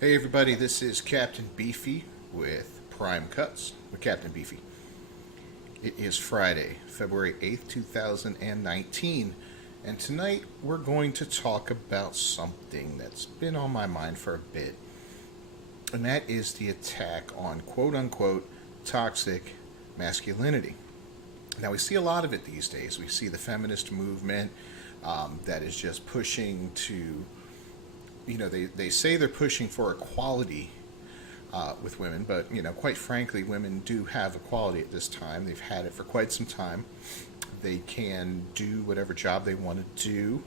Hey everybody, this is Captain Beefy with Prime Cuts with Captain Beefy. It is Friday, February 8th, 2019, and tonight we're going to talk about something that's been on my mind for a bit, and that is the attack on quote unquote toxic masculinity. Now, we see a lot of it these days. We see the feminist movement that is just pushing to, they say they're pushing for equality with women, but quite frankly, women do have equality at this time. They've had it for quite some time. They can do whatever job they want to do.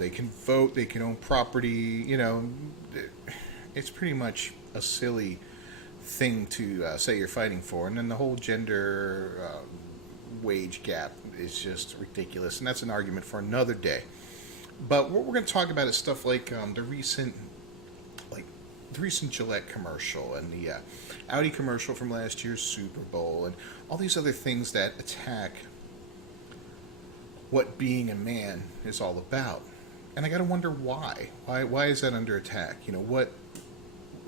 They can vote. They can own property. It's pretty much a silly thing to say you're fighting for, and then the whole gender wage gap is just ridiculous, and that's an argument for another day. But what we're going to talk about is stuff like like the recent Gillette commercial and the Audi commercial from last year's Super Bowl and all these other things that attack what being a man is all about. And I got to wonder why. Why is that under attack? What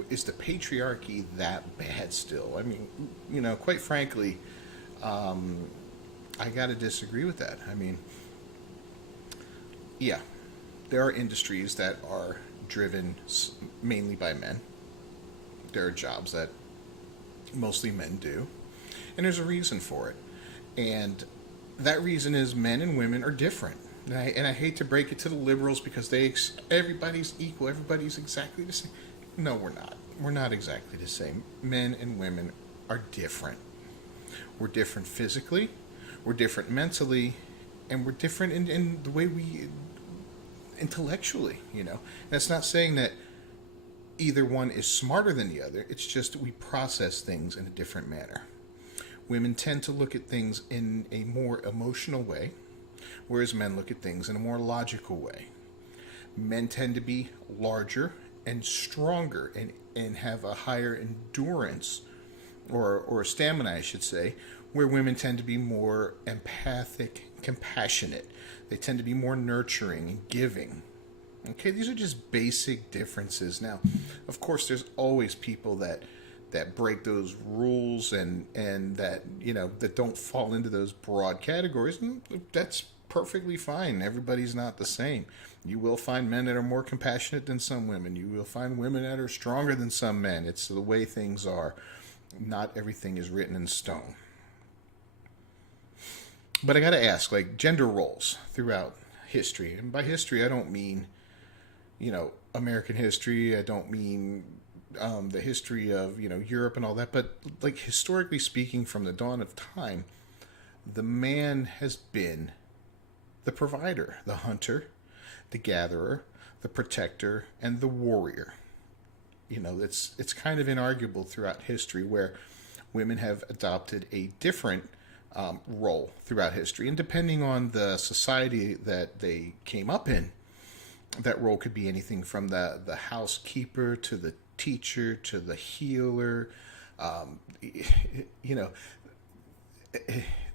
is the patriarchy that bad still? I mean, quite frankly, I got to disagree with that. I mean, yeah, there are industries that are driven mainly by men. There are jobs that mostly men do, and there's a reason for it. And that reason is men and women are different. And I hate to break it to the liberals because everybody's equal, everybody's exactly the same. No, we're not. We're not exactly the same. Men and women are different. We're different physically, we're different mentally, and we're different in the way we intellectually. That's not saying that either one is smarter than the other. It's just we process things in a different manner. Women tend to look at things in a more emotional way, whereas men look at things in a more logical way. Men tend to be larger and stronger and have a higher endurance or stamina, I should say, where women tend to be more empathic, compassionate. They tend to be more nurturing and giving. Okay, these are just basic differences. Now, of course, there's always people that break those rules and that that don't fall into those broad categories, and that's perfectly fine. Everybody's not the same. You will find men that are more compassionate than some women. You will find women that are stronger than some men. It's the way things are. Not everything is written in stone. But I got to ask, like gender roles throughout history, and by history I don't mean American history. I don't mean the history of Europe and all that, but like historically speaking, from the dawn of time, the man has been the provider, the hunter, the gatherer, the protector, and the warrior. It's kind of inarguable throughout history where women have adopted a different role throughout history, and depending on the society that they came up in, that role could be anything from the housekeeper to the teacher to the healer. You know,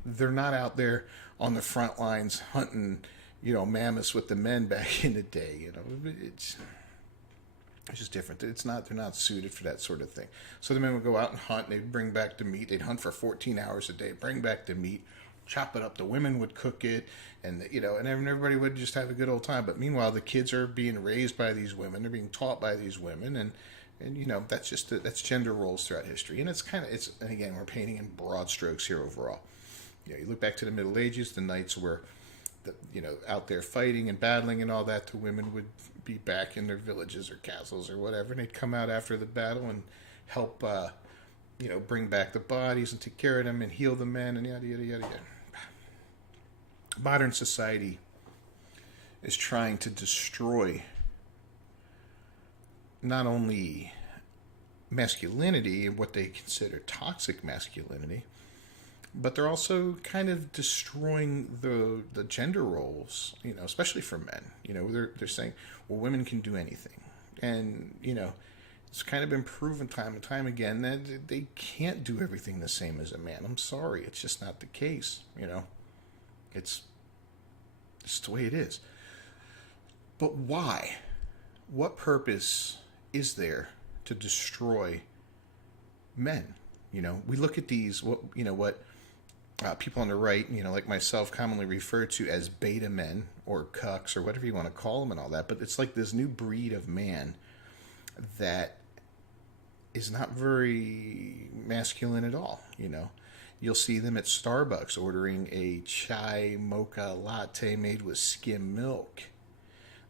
they're not out there on the front lines hunting, mammoths with the men back in the day. It's just different. They're not suited for that sort of thing. So the men would go out and hunt. They'd bring back the meat. They'd hunt for 14 hours a day. Bring back the meat, chop it up. The women would cook it, and everybody would just have a good old time. But meanwhile, the kids are being raised by these women. They're being taught by these women, and that's gender roles throughout history. And and again, we're painting in broad strokes here overall. You look back to the Middle Ages. The knights were out there fighting and battling and all that. The women would be back in their villages or castles or whatever, and they'd come out after the battle and help, bring back the bodies and take care of them and heal the men and yada yada yada yada. Modern society is trying to destroy not only masculinity and what they consider toxic masculinity, but they're also kind of destroying the gender roles, especially for men. They're saying, well, women can do anything, and it's kind of been proven time and time again that they can't do everything the same as a man. I'm sorry, it's just not the case. It's the way it is. But why? What purpose is there to destroy men. We look at these, what people on the right, like myself, commonly refer to as beta men or cucks or whatever you want to call them and all that. But it's like this new breed of man that is not very masculine at all. You'll see them at Starbucks ordering a chai mocha latte made with skim milk.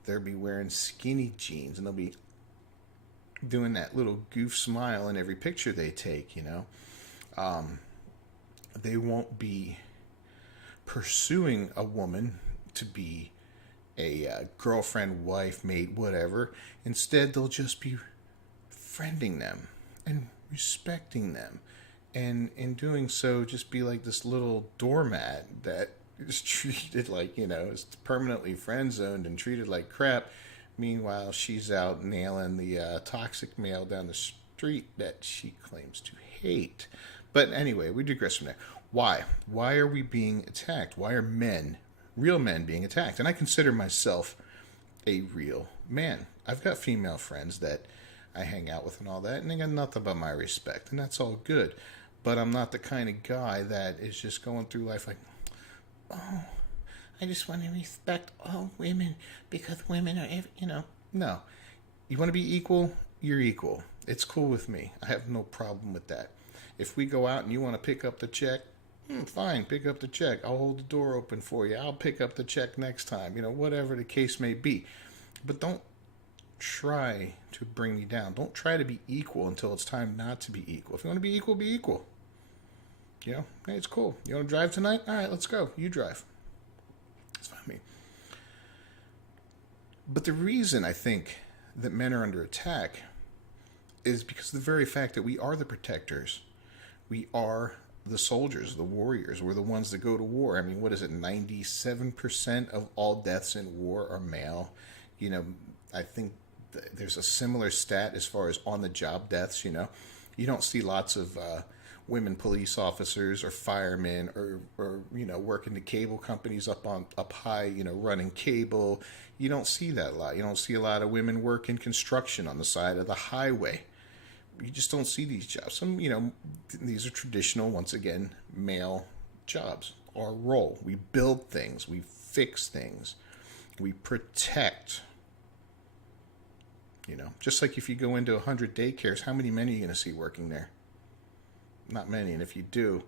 They'll be wearing skinny jeans, and they'll be doing that little goof smile in every picture they take. They won't be pursuing a woman to be a girlfriend, wife, mate, whatever. Instead, they'll just be friending them and respecting them. And in doing so, just be like this little doormat that is treated like, is permanently friend zoned and treated like crap. Meanwhile, she's out nailing the toxic male down the street that she claims to hate. But anyway, we digress from there. Why? Why are we being attacked? Why are men, real men, being attacked? And I consider myself a real man. I've got female friends that I hang out with and all that, and they got nothing but my respect, and that's all good. But I'm not the kind of guy that is just going through life like, oh, I just want to respect all women because women are, No. You want to be equal? You're equal. It's cool with me. I have no problem with that. If we go out and you want to pick up the check, fine, pick up the check. I'll hold the door open for you. I'll pick up the check next time. Whatever the case may be. But don't try to bring me down. Don't try to be equal until it's time not to be equal. If you want to be equal, be equal. Hey, it's cool. You want to drive tonight? All right, let's go. You drive. It's fine with me. But the reason I think that men are under attack is because of the very fact that we are the protectors. We are the soldiers, the warriors. We're the ones that go to war. I mean, what is it? 97% of all deaths in war are male. I think there's a similar stat as far as on-the-job deaths. You don't see lots of women police officers or firemen or working the cable companies up high, running cable. You don't see that a lot. You don't see a lot of women working construction on the side of the highway. You just don't see these jobs. These are traditional, once again, male jobs. Our role: we build things, we fix things, we protect. Just like if you go into 100 daycares, how many men are you going to see working there? Not many. And if you do,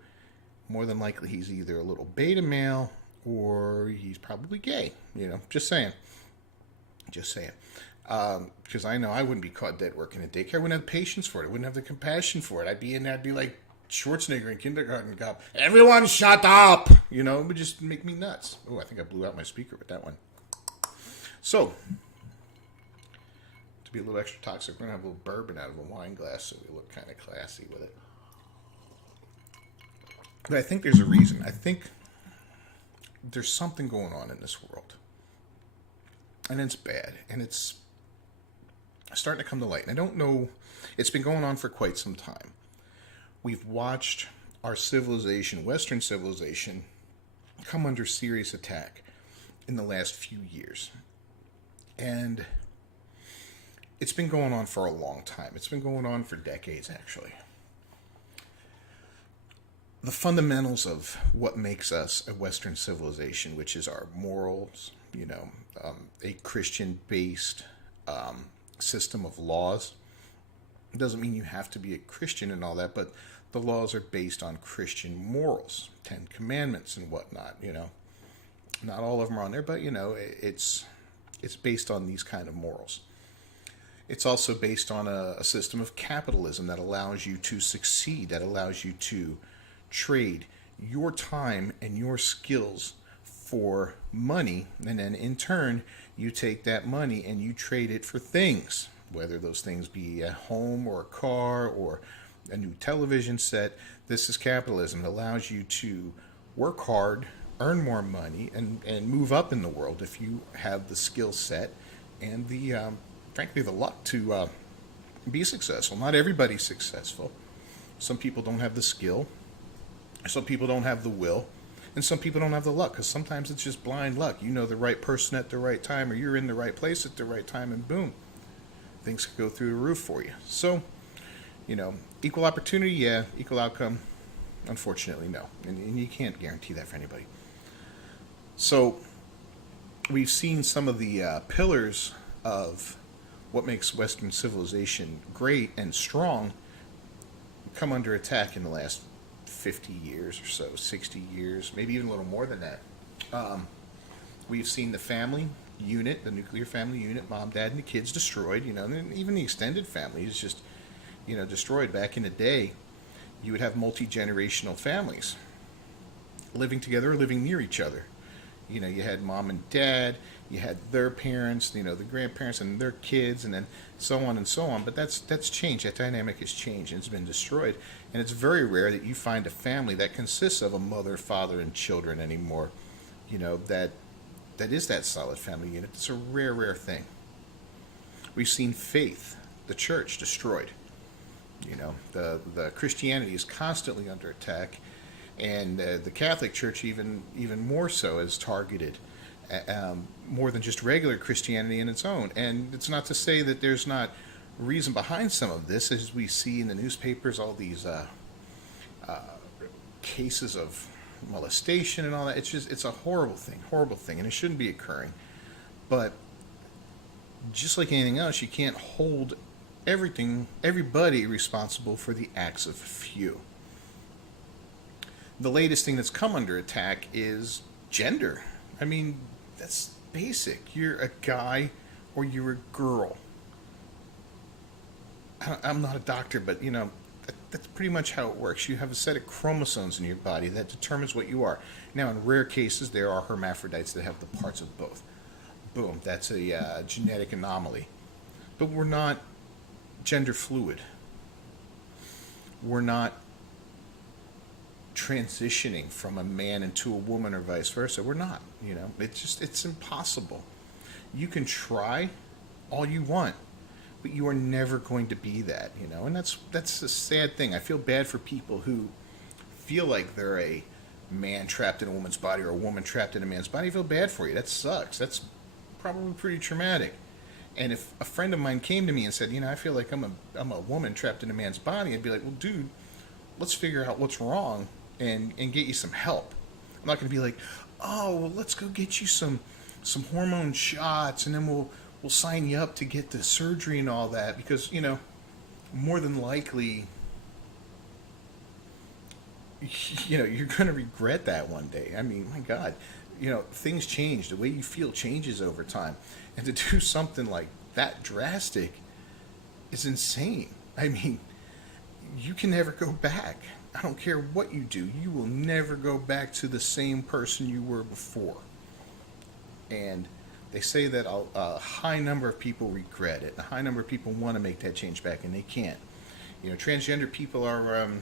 more than likely he's either a little beta male or he's probably gay. Just saying. Because I know I wouldn't be caught dead working at daycare. I wouldn't have the patience for it. I wouldn't have the compassion for it. I'd be in there, I'd be like Schwarzenegger in Kindergarten Cop. Everyone shut up! It would just make me nuts. Oh, I think I blew out my speaker with that one. So, to be a little extra toxic, we're going to have a little bourbon out of a wine glass so we look kind of classy with it. But I think there's a reason. I think there's something going on in this world. And it's bad. And it's starting to come to light. And I don't know. It's been going on for quite some time. We've watched our civilization, Western civilization, come under serious attack in the last few years. And it's been going on for a long time. It's been going on for decades, actually. The fundamentals of what makes us a Western civilization, which is our morals, a Christian-based system of laws. It doesn't mean you have to be a Christian and all that, but the laws are based on Christian morals, 10 Commandments and whatnot. Not all of them are on there, but it's based on these kind of morals. It's also based on a system of capitalism that allows you to succeed, that allows you to trade your time and your skills for money, and then in turn you take that money and you trade it for things, whether those things be a home or a car or a new television set. This is capitalism. It allows you to work hard, earn more money, and move up in the world if you have the skill set and the frankly the luck to be successful. Not everybody's successful. Some people don't have the skill. Some people don't have the will. And some people don't have the luck, because sometimes it's just blind luck. You know the right person at the right time, or you're in the right place at the right time, and boom, things could go through the roof for you. So, equal opportunity, yeah. Equal outcome, unfortunately, no. And you can't guarantee that for anybody. So, we've seen some of the pillars of what makes Western civilization great and strong come under attack in the last 50 years or so, 60 years, maybe even a little more than that. We've seen the family unit, the nuclear family unit, mom, dad, and the kids destroyed, and even the extended family is just, destroyed. Back in the day, you would have multi-generational families living together or living near each other. You had mom and dad, you had their parents, the grandparents and their kids, and then so on and so on. But that's changed. That dynamic has changed and it's been destroyed. And it's very rare that you find a family that consists of a mother, father, and children anymore. That is that solid family unit. It's a rare, rare thing. We've seen faith, the church, destroyed. The Christianity is constantly under attack, and the Catholic Church even more so is targeted, more than just regular Christianity in its own. And it's not to say that there's not reason behind some of this, as we see in the newspapers, all these cases of molestation and all that. It's a horrible thing, and it shouldn't be occurring. But just like anything else, you can't hold everybody responsible for the acts of a few. The latest thing that's come under attack is gender. I mean, that's basic. You're a guy or you're a girl. I'm not a doctor, but that's pretty much how it works. You have a set of chromosomes in your body that determines what you are. Now, in rare cases, there are hermaphrodites that have the parts of both. Boom, that's a genetic anomaly. But we're not gender fluid. We're not transitioning from a man into a woman or vice versa. We're not. It's impossible. You can try all you want, but you are never going to be that, and that's a sad thing. I feel bad for people who feel like they're a man trapped in a woman's body or a woman trapped in a man's body. I feel bad for you. That sucks. That's probably pretty traumatic. And if a friend of mine came to me and said, I feel like I'm a woman trapped in a man's body, I'd be like, well, dude, let's figure out what's wrong and get you some help. I'm not going to be like, oh, well, let's go get you some hormone shots, and then we'll sign you up to get the surgery and all that, because more than likely you're going to regret that one day. I mean, my God, things change. The way you feel changes over time, and to do something like that drastic is insane. I mean, you can never go back. I don't care what you do, you will never go back to the same person you were before. And they say that a high number of people regret it. A high number of people want to make that change back, and they can't. Transgender people have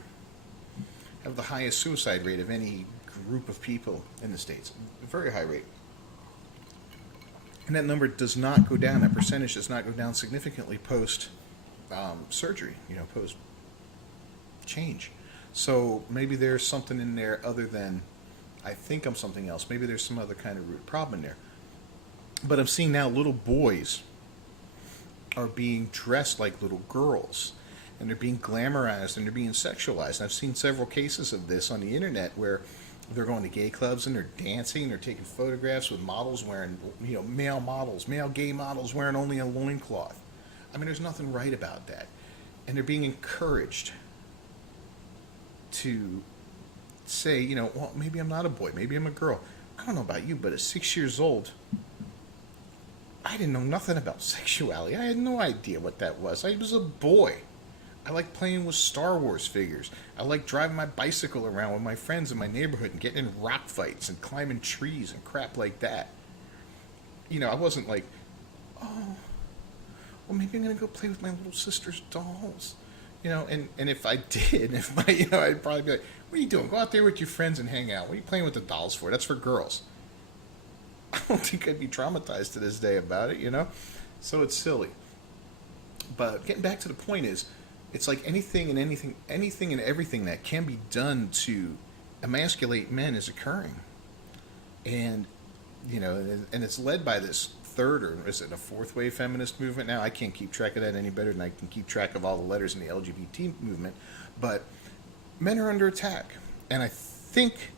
the highest suicide rate of any group of people in the States. A very high rate. And that number does not go down. That percentage does not go down significantly post surgery, post change. So maybe there's something in there other than I think I'm something else. Maybe there's some other kind of root problem in there. But I'm seeing now little boys are being dressed like little girls, and they're being glamorized and they're being sexualized. And I've seen several cases of this on the internet where they're going to gay clubs and they're dancing, they're taking photographs with models wearing, male gay models wearing only a loincloth. I mean, there's nothing right about that. And they're being encouraged to say, well, maybe I'm not a boy, maybe I'm a girl. I don't know about you, but at 6 years old, I didn't know nothing about sexuality. I had no idea what that was. I was a boy. I liked playing with Star Wars figures. I liked driving my bicycle around with my friends in my neighborhood and getting in rock fights and climbing trees and crap like that. I wasn't like, oh, well, maybe I'm going to go play with my little sister's dolls. And if I did, I'd probably be like, what are you doing? Go out there with your friends and hang out. What are you playing with the dolls for? That's for girls. I don't think I'd be traumatized to this day about it, So it's silly. But getting back to the point is, it's like anything and everything that can be done to emasculate men is occurring. And, and it's led by this third, or is it a fourth wave feminist movement now? I can't keep track of that any better than I can keep track of all the letters in the LGBT movement. But men are under attack. And I think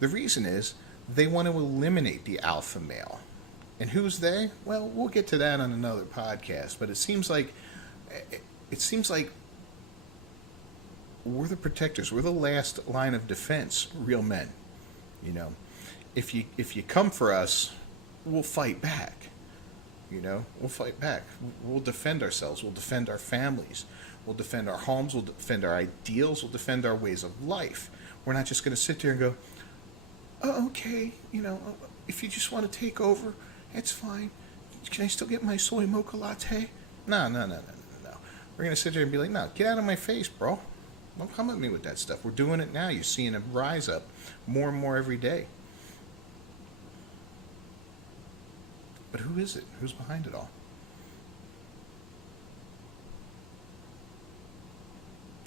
the reason is they want to eliminate the alpha male. And who's they? Well, we'll get to that on another podcast. But it seems like we're the protectors. We're the last line of defense, real men. You know, if you come for us, we'll fight back. You know, we'll fight back. We'll defend ourselves. We'll defend our families. We'll defend our homes. We'll defend our ideals. We'll defend our ways of life. We're not just going to sit there and go, oh, okay, you know, if you just want to take over, it's fine. Can I still get my soy mocha latte? No. We're going to sit there and be like, no, get out of my face, bro. Don't come at me with that stuff. We're doing it now. You're seeing it rise up more and more every day. But who is it? Who's behind it all?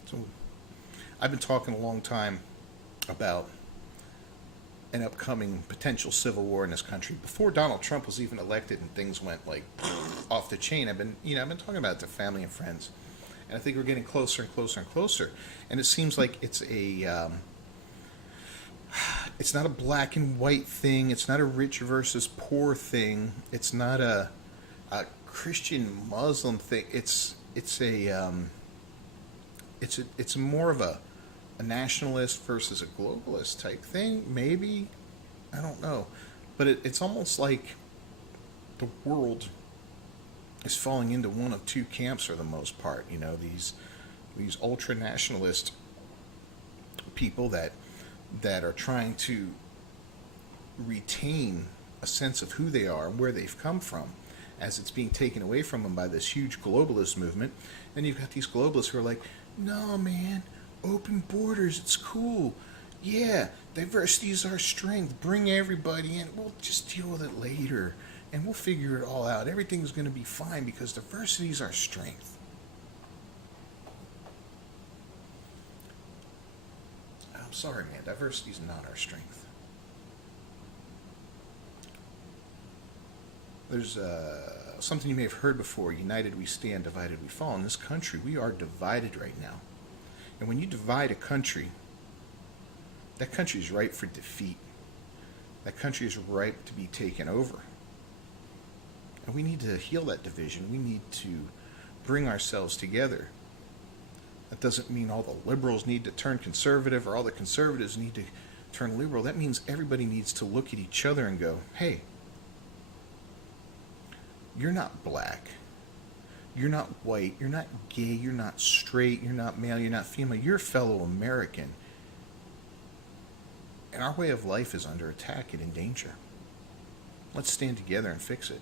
So, I've been talking a long time about an upcoming potential civil war in this country. Before Donald Trump was even elected and things went like off the chain, I've been talking about it to family and friends. And I think we're getting closer and closer and closer. And it seems like it's not a black and white thing. It's not a rich versus poor thing. It's not a Christian Muslim thing. It's more of a nationalist versus a globalist type thing. Maybe, I don't know, but it's almost like the world is falling into one of two camps for the most part. You know, these ultra nationalist people that are trying to retain a sense of who they are and where they've come from, as it's being taken away from them by this huge globalist movement. And you've got these globalists who are like, no, man, open borders, it's cool. Yeah, diversity is our strength. Bring everybody in. We'll just deal with it later, and we'll figure it all out. Everything's going to be fine because diversity is our strength. I'm sorry, man. Diversity is not our strength. There's something you may have heard before. United we stand, divided we fall. In this country, we are divided right now. And when you divide a country, that country is ripe for defeat. That country is ripe to be taken over. And we need to heal that division. We need to bring ourselves together. That doesn't mean all the liberals need to turn conservative or all the conservatives need to turn liberal. That means everybody needs to look at each other and go, hey, you're not black. You're not white. You're not gay. You're not straight. You're not male. You're not female. You're a fellow American. And our way of life is under attack and in danger. Let's stand together and fix it.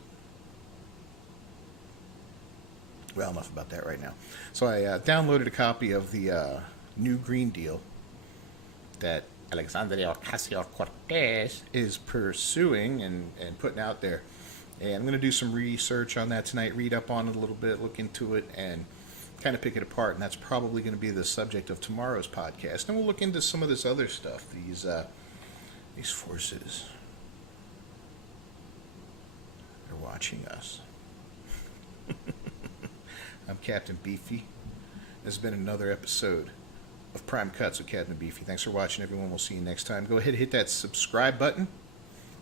Well, enough about that right now. So I downloaded a copy of the new Green Deal that Alexandria Ocasio-Cortez is pursuing and putting out there. And I'm going to do some research on that tonight, read up on it a little bit, look into it, and kind of pick it apart. And that's probably going to be the subject of tomorrow's podcast. And we'll look into some of this other stuff, these forces. They're watching us. I'm Captain Beefy. This has been another episode of Prime Cuts with Captain Beefy. Thanks for watching, everyone. We'll see you next time. Go ahead and hit that subscribe button.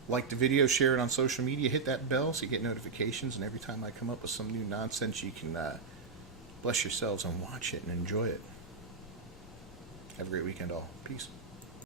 Like the video, share it on social media, hit that bell so you get notifications, and every time I come up with some new nonsense, you can bless yourselves and watch it and enjoy it. Have a great weekend, all. Peace.